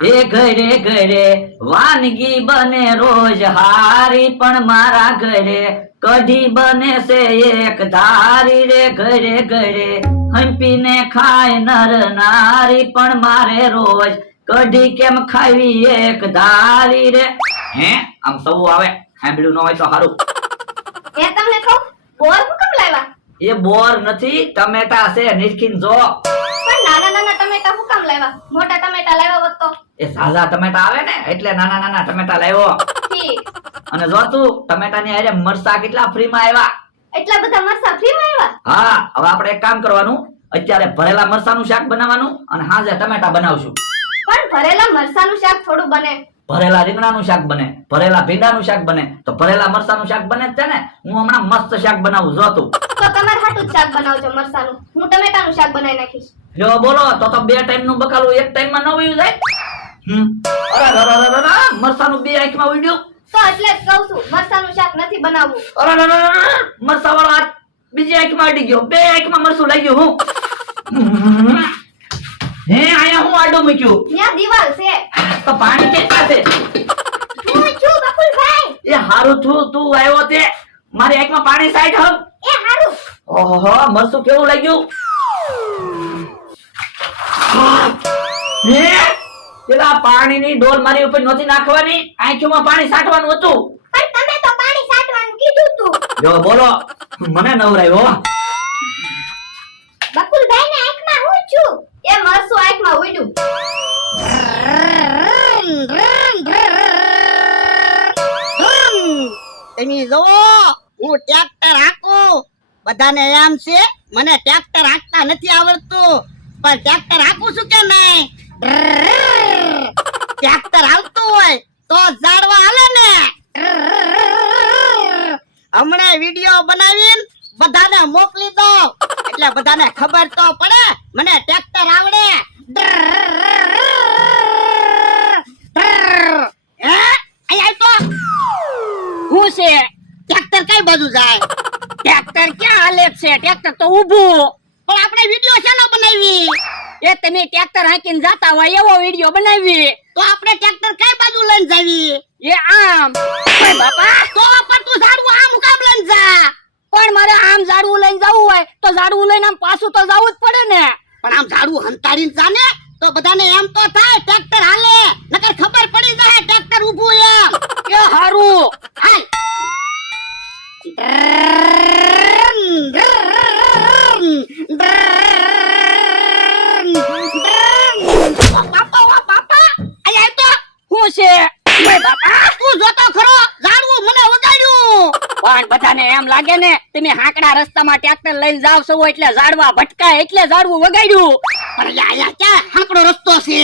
એ ઘરે ઘરે વાનગી બને રોજ હારી, પણ મારા ઘરે કઢી બને છે એક ધારી રે. ઘરે ઘરે હંપીને ખાય નર નારી, પણ મારે રોજ કઢી કેમ ખાવી એક ધારી રે. હે આમ સૌ આવે, સાંભળ્યું ન હોય તો સારું. એ તમને કહું, બોર હુકમ લાવ્યા? એ બોર નથી, ટમેટા છે, નિરખીન જો. પણ નાના નાના ટમેટા હુકમ લાવ્યા? મોટા ટમેટા લાવ્યા હોત તો? એ સાજા ટમેટા આવે ને એટલે નાના નાના ટમેટા લાવ્યો. ઠીક. અને જો તું ટમેટાની હારે મરસા કેટલા ફ્રીમાં આવ્યા. એટલા બધા મરસા ફ્રીમાં આવ્યા? હા, હવે આપણે એક કામ કરવાનું, અત્યારે ભરેલા મરસાનું શાક બનાવવાનું અને સાંજે ટમેટા બનાવશું. પણ ભરેલા મરસાનું શાક થોડું બને. ભરેલા રીંગણાનું શાક બને, ભરેલા ભીંડાનું શાક બને, તો ભરેલા મરસાનું શાક બને જ છે ને. હું હમણાં મસ્ત શાક બનાવું જો તું. તો તમારે હાટું જ શાક બનાવજો મરસાનું, હું ટમેટાનું શાક બનાવી નાખીશ. જો બોલો તો બે ટાઈમ નું બકાલું એક ટાઈમ માં ન વયું જાય. અરે મરસાનું બે આંખમાં ઉડ્યું. તો એટલે જ કહું છું, મરસાનું શાક નથી બનાવવું. અરે મરસા વાળો હાથ બીજી આંખમાં અડી ગયો, બે આંખમાં મરસું લાગ્યું. હું હે આયા હું આડો મૂક્યું. ત્યાં દિવાલ છે. તો પાણી કેટલા છે? હું છું બકુલભાઈ. એ હારું તું આવ્યો તે મારી આંખમાં પાણી સાઈડ હમ. એ હારું. ઓહો મરસું કેવું લાગ્યું? હે પેલા પાણીની ડોલ મારી ઉપર નહોતી નાખવાની, આંખોમાં પાણી સાટવાનું હતું. પણ તમે તો પાણી સાટવાનું કીધું તું. જો બોલો મને નવરાયો. બકુલભાઈ ને આંખમાં હું છું, એ મરસું આંખમાં ઉડ્યું. તમે જોવો હું ટ્રેક્ટર હાંકું, બધાને એમ છે મને ટ્રેક્ટર હાંકતા નથી આવડતું, પણ ટ્રેક્ટર હાંકું છું કે નહીં? ટ્રેક્ટર હાલતું હોય તો ઝાડવા હાલે ને. હમણાં વિડિયો બનાવીને બધાને મોકલી દો, એટલે બધાને ખબર તો પડે મને ટ્રેક્ટર આવડે. હે અહીંયા તો હું છે? ટ્રેક્ટર કઈ બાજુ જાય? ટ્રેક્ટર ક્યાં હાલે છે? ટ્રેક્ટર તો ઊભું. પણ આપણે વિડિયો શેનો બનાવી? એ તમે ટ્રેક્ટર હાંકીને જાતા હોય એવો વિડિયો બનાવી. તો આપણે ટ્રેક્ટર કઈ બાજુ લઈને જાવી? એ આમ. ઓય બાપા, તો પણ તું ઝાડવું આમ કામ લઈને જા? પણ મારે આમ ઝાડવું લઈને જવું હોય તો ઝાડવું લઈને આમ પાછું તો જવું જ પડે ને. પણ આમ ઝાડવું હંતાડીને જાને તો બધાને એમ તો થાય ટ્રેક્ટર હાલે, નકર ખબર પડી જાય ટ્રેક્ટર ઊભું એમ. એ હારું હાલ. બાપા અહીંયા તો હું છે? બાપા તું જોતો ખરો, ઝાડવું મને વગાડ્યું. પણ બધાને એમ લાગે ને તમે હાંકડા રસ્તામાં ટ્રેક્ટર લઈને જાવ છો એટલે ઝાડવા ભટકાય એટલે ઝાડવું વગાડ્યું. પણ અહીંયા ક્યાં હાંકડો રસ્તો છે?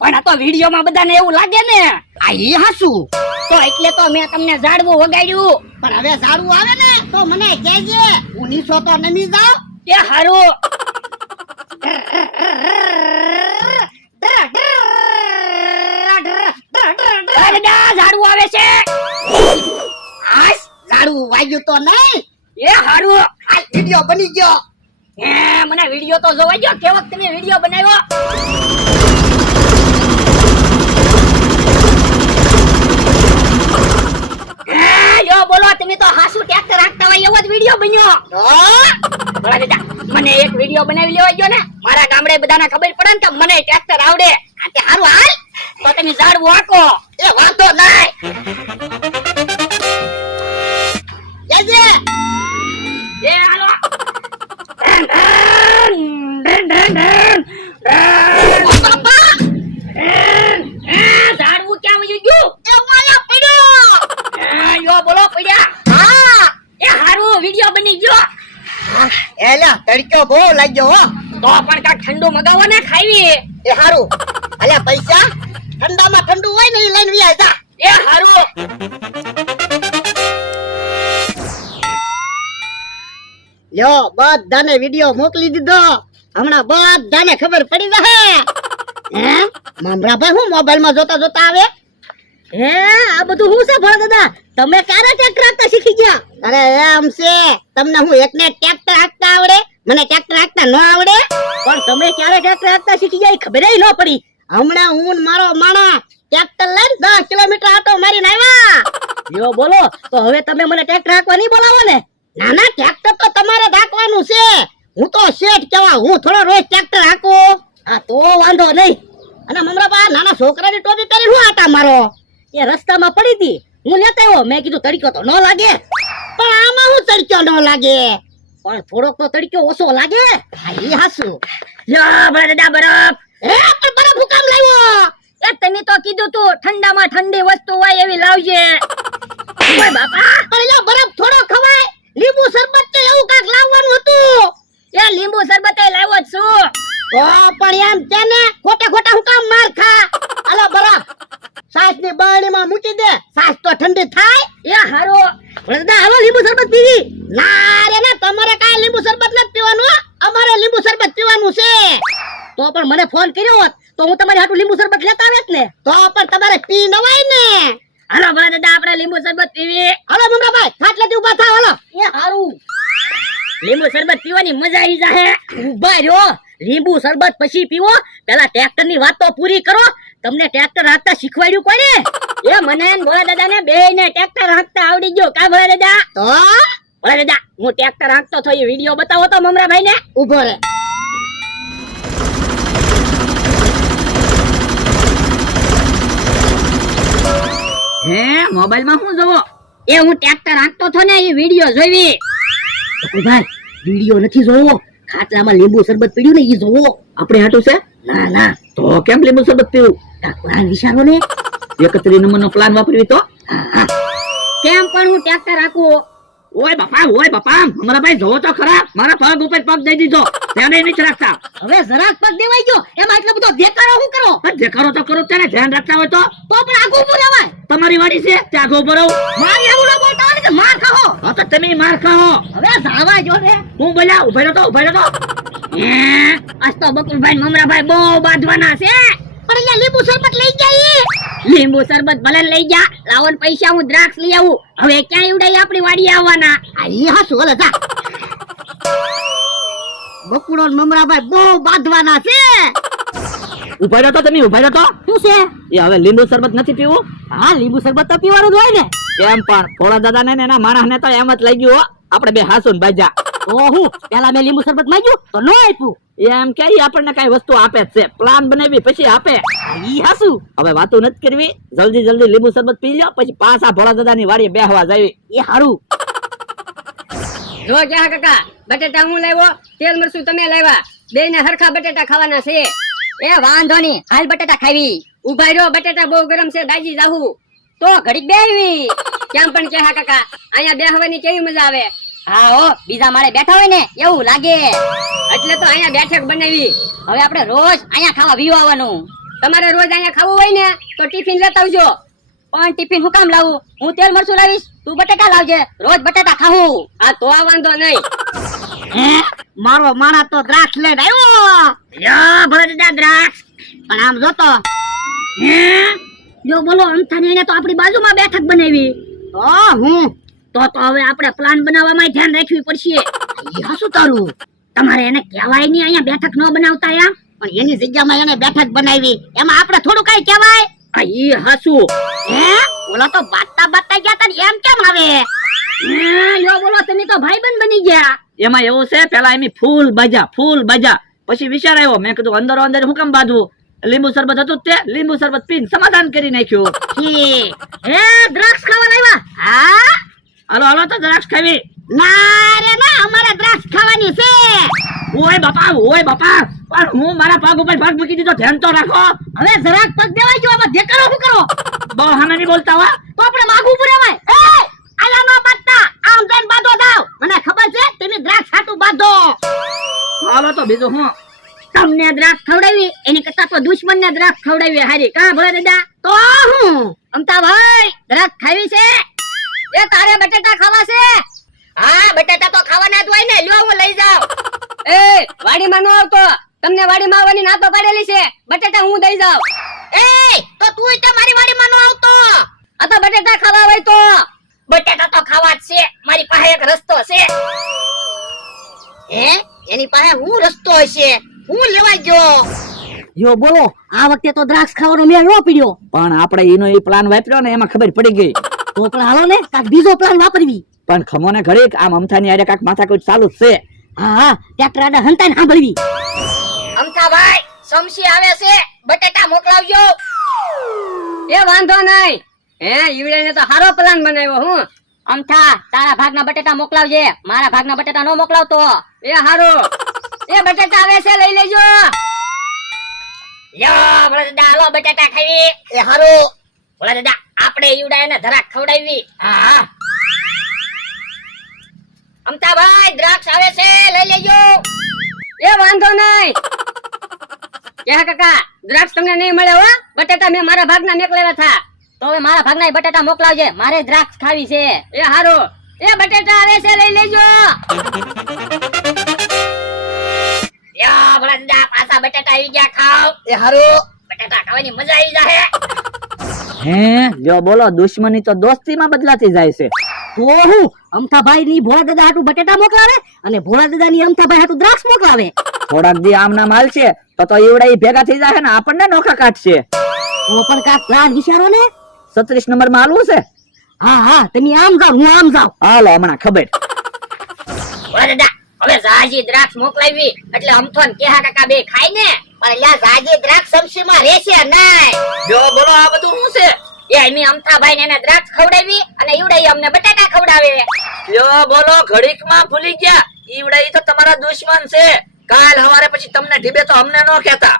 પણ આ તો વિડિયોમાં બધાને એવું લાગે ને. આ ઈ હાસું તો એટલે તો મેં તમને ઝાડવું વગાડ્યું. પણ હવે ઝાડવું આવે ને તો મને કહેજે, હું નીચો તો નમી જાવ. એ હારું. ઝાડવું આવે છે. આસ ઝાડવું વાગ્યું તો નહીં. એ હારું આ વિડિયો બની ગયો. મને વિડિયો તો જોવા ગયો, કેવો તમે વિડિયો બનાવ્યો? યો બોલો, તમે તો હાસુ ટ્રેક્ટર રાખતા હોય એવો જ વિડિયો બન્યો. બોલા બેટા, મને એક વિડિયો બનાવી લેવા ગયો ને, મારા ગામડે બધાને ખબર પડે ને કે મને ટ્રેક્ટર આવડે. આ તે હારું હાલ, તો તમે ઝાડવું હાંકો. એ વાંધો નહીં. જજે એ હાલો. બાપા ઝાડવું ક્યાં વયું ગયું? એ વાયા પડ્યો. યો બોલો પડ્યા. હા એ હારું વિડિયો બની ગયો. એલા તડક્યો બહુ લાગ્યો હો. તો પણ કાક ઠંડુ મગાવો ને ખાવી. એ હારું. અલ્યા પૈસા ઠંડામાં ઠંડુ હોય ને એ લઈને વી આજા. એ હારું. લ્યો બધાને વિડિયો મોકલી દીધો, હમણાં બધાને ખબર પડી જશે. હે મામરાભાઈ હું મોબાઈલમાં જોતા જોતા આવે? હે આ બધું હું છે ભોળા દાદા, તમે ક્યારે ટ્રેક્ટર હાંકતા શીખી ગયા? અરે એમ છે, તમને હું એકને ટ્રેક્ટર હાંકતા આવડે, મને ટ્રેક્ટર હાંકતા ન આવડે. પણ તમે ક્યારે ટ્રેક્ટર હાંકતા શીખી ગયા ખબર ન પડી. હમણાં હું ને મારો માણા ટ્રેક્ટર લઈને 10 કિલોમીટર આટો મારીને આવ્યા. યો બોલો તો હવે તમે મને ટ્રેક્ટર હાંકવા નહીં બોલાવો ને? ના ના, ટ્રેક્ટર તો તમારે જ હાંકવાનું છે. હું તો શેઠ કેવા, હું થોડો રોજ ટ્રેક્ટર હાંકું. હા તો વાંધો નહીં. અને મમરાબા નાના છોકરાની ટોપી પહેરી શું આટા મારો? એ રસ્તામાં પડી હતી, હું લેતા આવ્યો. મેં કીધું તડક્યો તો ન લાગે. પણ આમાં હું તડક્યો ન લાગે? પણ થોડોક તો તડક્યો ઓછો લાગે. હા ઈ હાસુ. યા બરડા બરફ. પણ બરફ હું કામ લાવ્યો? એ તમે તો કીધું તું ઠંડામાં ઠંડી વસ્તુ હોય એવી લાવજે. ઓય બાપા, પણ લા બરફ થોડો ખવાય. લીંબુ શરબત તો એવું કાક લાવવાનું હતું. એ લીંબુ શરબત એ લાવ્યો જ છું. તો પણ એમ કે ને ખોટા ખોટા હું કામ માર ખા? હાલો બરફ સાસ ની બરણીમાં મૂકી દે. સાસ તો ઠંડી થાય. એ હારો વળદા, હાલો લીંબુ શરબત પીવી. ના રે ના, તમારે કાઈ લીંબુ શરબત નથી પીવાનું હો. અમારે લીંબુ શરબત પીવાનું છે. તો પણ મને ફોન કર્યો હોત તો હું તમારી હાટુ લીંબુ શરબત લેતા આવ્યો ને. તો પણ તમારે પી નવાય ને. હાલો ભલા દાદા, આપણે લીંબુ શરબત પીવી. હાલો મમરાભાઈ, ખાટલેથી ઊભા થાવ. હાલો. એ હારું, લીંબુ શરબત પીવાની મજા આવી જાહે. ઊભા રહ્યો, લીંબુ શરબત પછી પીવો. પેલા ટ્રેક્ટર ની વાત તો પૂરી કરો. તમને ટ્રેક્ટર હાંકતા શીખવાડ્યું કોને? એ મને ને ભોળા દાદા ને બેયને ટ્રેક્ટર હાંકતા આવડી ગયો. કા ભોળા દાદા? તો ભોળા દાદા, હું ટ્રેક્ટર હાંકતો થયો એ વિડિયો બતાવો તો મમરાભાઈ ને. ઊભો રે. હે મોબાઈલ માં શું જોવો? એ હું ટ્રેક્ટર હાંકતો થો ને એ વિડિયો જોઈવી. ભાઈ વિડિયો નથી જોવો, ખાટલામાં લીંબુ શરબત પીડ્યું ને એ જોવો. આપણે હાટું છે? ના ના, તો કેમ લીંબુ શરબત પીવું? પ્લાન વિચારો ને. 31 નંબરનો પ્લાન વાપરવી તો? કેમ પણ હું ટ્રેક્ટર હાંકું? ઓય બાપા, મારા ભાઈ જોવો તો ખરા. મારા પગ ઉપર પગ દઈ દીધો, ધ્યાન નથી રાખતા. હવે જરાક પગ દેવાઈ ગયો, એમાં એટલો બધો દેખાડો શું કરો? પણ દેખાડો તો કરો, તેને ધ્યાન રાખતા હોય તો પણ આગું ઉભું રહેવાય. તમારી વાડી છે ત્યાં આગળ ઉભો રહું. મારી એવું ન બોલતા હોય ને કે માર ખાઓ. હા તો તમે માર ખાઓ. હવે જાવા જો ને. હું બોલ્યા, ઉભા રહો તો. આજ તો બકુલભાઈ ને મમરાભાઈ બહુ બાંધવાના છે. પણ અહીંયા લીંબુ શરબત લઈ જાય. લીંબુ શરબત ભલે લઈ જા, લાવો ને પૈસા હું દ્રાક્ષ લઈ આવું. હવે ક્યાં ઉડાઈ આપણી વાડી આવવાના? આ ઈ હાસુ ઓલે જા. બકુડો ને મમરાભાઈ બહુ બાંધવાના છે. ઉભા રહો તો તમે, ઉભા રહો તો. શું છે? એ હવે લીંબુ શરબત નથી પીવું? હા, લીંબુ શરબત તો પીવાનું જ હોય ને. એમ પણ ભોળા દાદા ને એના માણસ ને તો એમ જ લઈ ગયું હો. આપણે બે હાસુ ને બાજા. તો હું પેલા મેં લીંબુ શરબત માંગ્યું તો ન આપ્યું. એમ કે ઈ આપણને કઈ વસ્તુ આપે જ છે. પ્લાન બનાવી પછી આપે. ઈ હાસુ. હવે વાતો નથી કરવી, જલ્દી લીંબુ શરબત પી લો, પછી પાછા ભોળા દાદા ની વાડીએ બેહવા જાવી. એ હારું. જો ક્યાં કાકા, બટેટા હું લાવ્યો, તેલ મરચું તમે લાવ્યા. બેયને હરખા બટેટા ખાવાના છે. એ વાંધો નહીં, હાલ બટેટા ખાવી. ઉભા રહ્યો, બટેટા બહુ ગરમ છે, દાજી જાહું. તો ઘડીક બેહવી. કેમ પણ ક્યાં કાકા, અહીંયા બેહવાની કેવી મજા આવે. હા હો, બીજા માળે બેઠા હોય ને એવું લાગે. એટલે તો અહીંયા બેઠક બનાવી. હવે આપણે રોજ અહીંયા ખાવા વીવવાનું. તમારે રોજ અહીંયા ખાવું હોય ને તો ટિફિન લેતા આવજો. પણ ટિફિન હું કામ લાવું? હું તેલ મરચું લાવીશ, તું બટેટા લાવજે. રોજ બટેટા ખાવું. આ તો આ વાંધો નહીં. હે, મારો માણા તો દ્રાક્ષ લઈને આવ્યો. લ્યો ભરડા દ્રાક્ષ. પણ આમ જોતો. હે, જો બોલો અંથાની એને તો આપણી બાજુમાં બેઠક બનાવી. હું તો હવે આપણે પ્લાન બનાવવામાં ધ્યાન રાખવી પડશે. એ શું તારું? તમારે એને કહેવાય નહીં અહીંયા બેઠક ન બનાવતા એમ. પણ એની જગ્યામાં એને બેઠક બનાવી, એમાં આપણે થોડું કઈ કહેવાય. આ ઈ હાસુ. હે, ઓલા તો બાતા ગયા તા ને એમ કેમ આવે? યો બોલો તમે તો ભાઈબંધ બની ગયા. એમાં એવું છે, પેલા એમ ફૂલ બાજા, પછી વિચાર આવ્યો, મેં કીધું અંદર હું કામ બાંધવું? લીંબુ શરબત હતું તે લીંબુ શરબત પીને સમાધાન કરી નાખ્યું. હે, દ્રાક્ષ ખાવા લાવ્યા? હા, હાલો તો દ્રાક્ષ ખાવી. ના રે ના, અમારે દ્રાક્ષ ખાવાની છે. ઓય બાપા, પણ હું મારા પગ ઉપર પગ મૂકી દીધો, ધ્યાન તો રાખો. હવે જરાક પગ દેવાઈ ગયો, આમાં દેખાડો શું કરો? બહુ હામે નહીં બોલતા હો. તો આપણે માગું પુરાવાય. એ આલા નો બાંધતા, આમ જઈને બાંધો દાવ. મને ખબર છે તમે દ્રાક્ષ ખાટું બાંધો. હાલો તો બીજું હું. તમને દ્રાક્ષ ખવડાવી એની કરતા તો દુશ્મનને દ્રાક્ષ ખવડાવી હારી. કા ભલા દાદા? તો હું અમતા ભાઈ દ્રાક્ષ ખાવી છે? એ તારે બટેટા ખાવા છે? હા, બટાટા તો ખાવાના જ હોય ને. લ્યો હું લઈ જાઉં. એ વાડીમાં ન આવતો, તમને વાડીમાં આવવાની ના તો પાડેલી છે. બટેટા હું દઈ જાઉં. એ તો તું તે મારી વાડીમાં ન આવતો. આ તો બટેટા ખાવા હોય તો. બટાટા તો ખાવા જ છે. મારી પાસે એક રસ્તો છે. હે, એની પાસે હું રસ્તો હશે? હું લેવા ગયો. જો બોલો આ વખતે તો દ્રાક્ષ ખાવાનો મેળ ન પીડ્યો. પણ આપણે એનો એ પ્લાન વાપર્યો ને એમાં ખબર પડી ગઈ. તો પણ હાલો ને કાંઈક બીજો પ્લાન વાપરવી. પણ ખમો ને ઘડીક આમ અમથાની આરે કાંઈક માથાકૂટ ચાલુ જ છે. હા હા ટ્રેક્ટર આડા હંતાઈને સાંભળવી. અમથાભાઈ સમસી આવે છે, બટેટા મોકલાવજો. એ વાંધો નહીં. હે ઈવડે તો સારો પ્લાન બનાવ્યો હું. અમથા તારા ભાગના બટેટા મોકલાવજે, મારા ભાગના બટેટા નો મોકલાવતો. એ હારું. એ બટેટા આવે છે, લઈ લેજો. યો ભલા દાદા હાલો બટેટા ખાવી. એ હારું. ભલા દાદા આપણે ઈવડા એને ધરાક ખવડાવી. હા અમથાભાઈ દ્રાક્ષ આવે છે, લઈ લેજો. એ વાંધો નહીં. ક્યાં કાકા દ્રાક્ષ તમને નહીં મળે હો, બટેટા મેં મારા ભાગના મોકલેલા થા. તો હવે મારા ભાગના ય બટેટા મોકલાવજે, મારે દ્રાક્ષ ખાવી છે. એ હારું. એ બટેટા આવે છે, લઈ લેજો. યા ભલા પાછા બટેટા આવી ગયા, ખાઓ. એ હારું. બટેટા ખાવાની મજા આવી જાહે. હે જો બોલો દુશ્મની તો દોસ્તીમાં બદલાતી જાય છે. તો હું અમથાભાઈ ની ભોળા દાદા હાટુ બટેટા મોકલાવે અને ભોળા દાદા ની અમથાભાઈ હાટુ દ્રાક્ષ મોકલાવે. થોડાક દી આમ નામ હાલશે તો ઈવડા ઈ ભેગા થઈ જાય ને આપણને નોખા કાઢશે. તો પણ કાંઈક પ્લાન વિચારો ને. 36 નંબર માં હાલવું છે. હા હા તમે આમ જાઓ હું આમ જાઉં. હાલો હમણાં ખબર. ભલા દાદા હવે ઝાજી દ્રાક્ષ મોકલાવી એટલે અમથો ને કેહા કાકા બે ખાય ને. પણ લ્યા ઝાજી દ્રાક્ષ સમસીમાં રહેશે નહીં. જો બોલો આ બધું શું છે? એ અમે અમથાભાઈ ને એને દ્રાક્ષ ખવડાવી અને ઈવડાઈ અમને બટાટા ખવડાવે. જો બોલો ઘડીક માં ભૂલી ગયા. ઈવડા ઈ તો તમારા દુશ્મન છે. કાલ હવારે પછી તમને ઢીબે તો અમને નો કહેતા.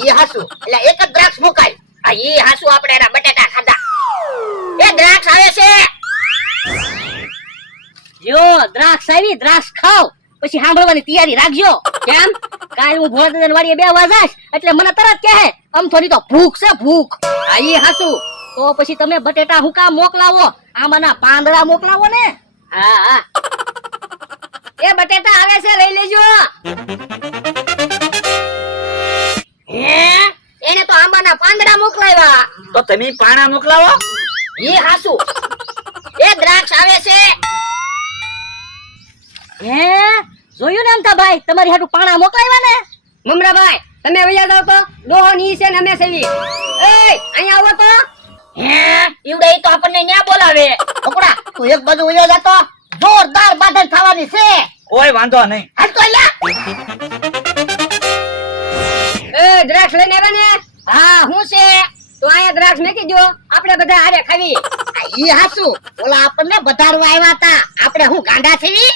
ઈ હાસુ એટલે એક જ દ્રાક્ષ મુકાય. આ ઈ હાસુ આપણે એના બટાટા ખાધા. એ દ્રાક્ષ આવે છે. જો દ્રાક્ષ આવી, દ્રાક્ષ ખાવ પછી સાંભળવાની તૈયારી રાખજો. કેમ કાલ હું ભોળા દાદા વાડીએ બેહવા જાઈશ એટલે મને તરત કહે અમથોની તો ભૂખ છે ભૂખ. આ ઈ હાસુ તો પછી તમે બટેટા હું કામ મોકલાવો, આમાંના પાંદડા મોકલાવો ને. હા હા એ બટેટા આવે છે, લઈ લેજો. હે એને તો આંબાના પાંદડા મોકલાવ્યા. તો તમે પાણા મોકલાવો. ઈ હાસુ એ દ્રાક્ષ આવે છે. હે જોયું ને અમથાભાઈ તમારી હાટુ પાણા મોકલાવ્યા ને. મમરાભાઈ તમે વૈયા જાવ તો ડોહો ની છે ને અમે સેવી. એ અહીંયા આવો તો. હે ઈવડે ઈ તો આપણને ન્યા બોલાવે. પકડા તું એક બાજુ વૈયો જાતો, જોરદાર બાદલ થવાની છે. કોઈ વાંધો નહીં. હાલ તો લ્યા. એ દ્રાક્ષ લઈને આવે ને. હા હું છે તો અહીંયા દ્રાક્ષ મેકી દો, આપણે બધા હારે ખાવી. ઈ હાસુ ઓલા આપણને વધારવા આવ્યા હતા, આપણે હું ગાંડા છેવી.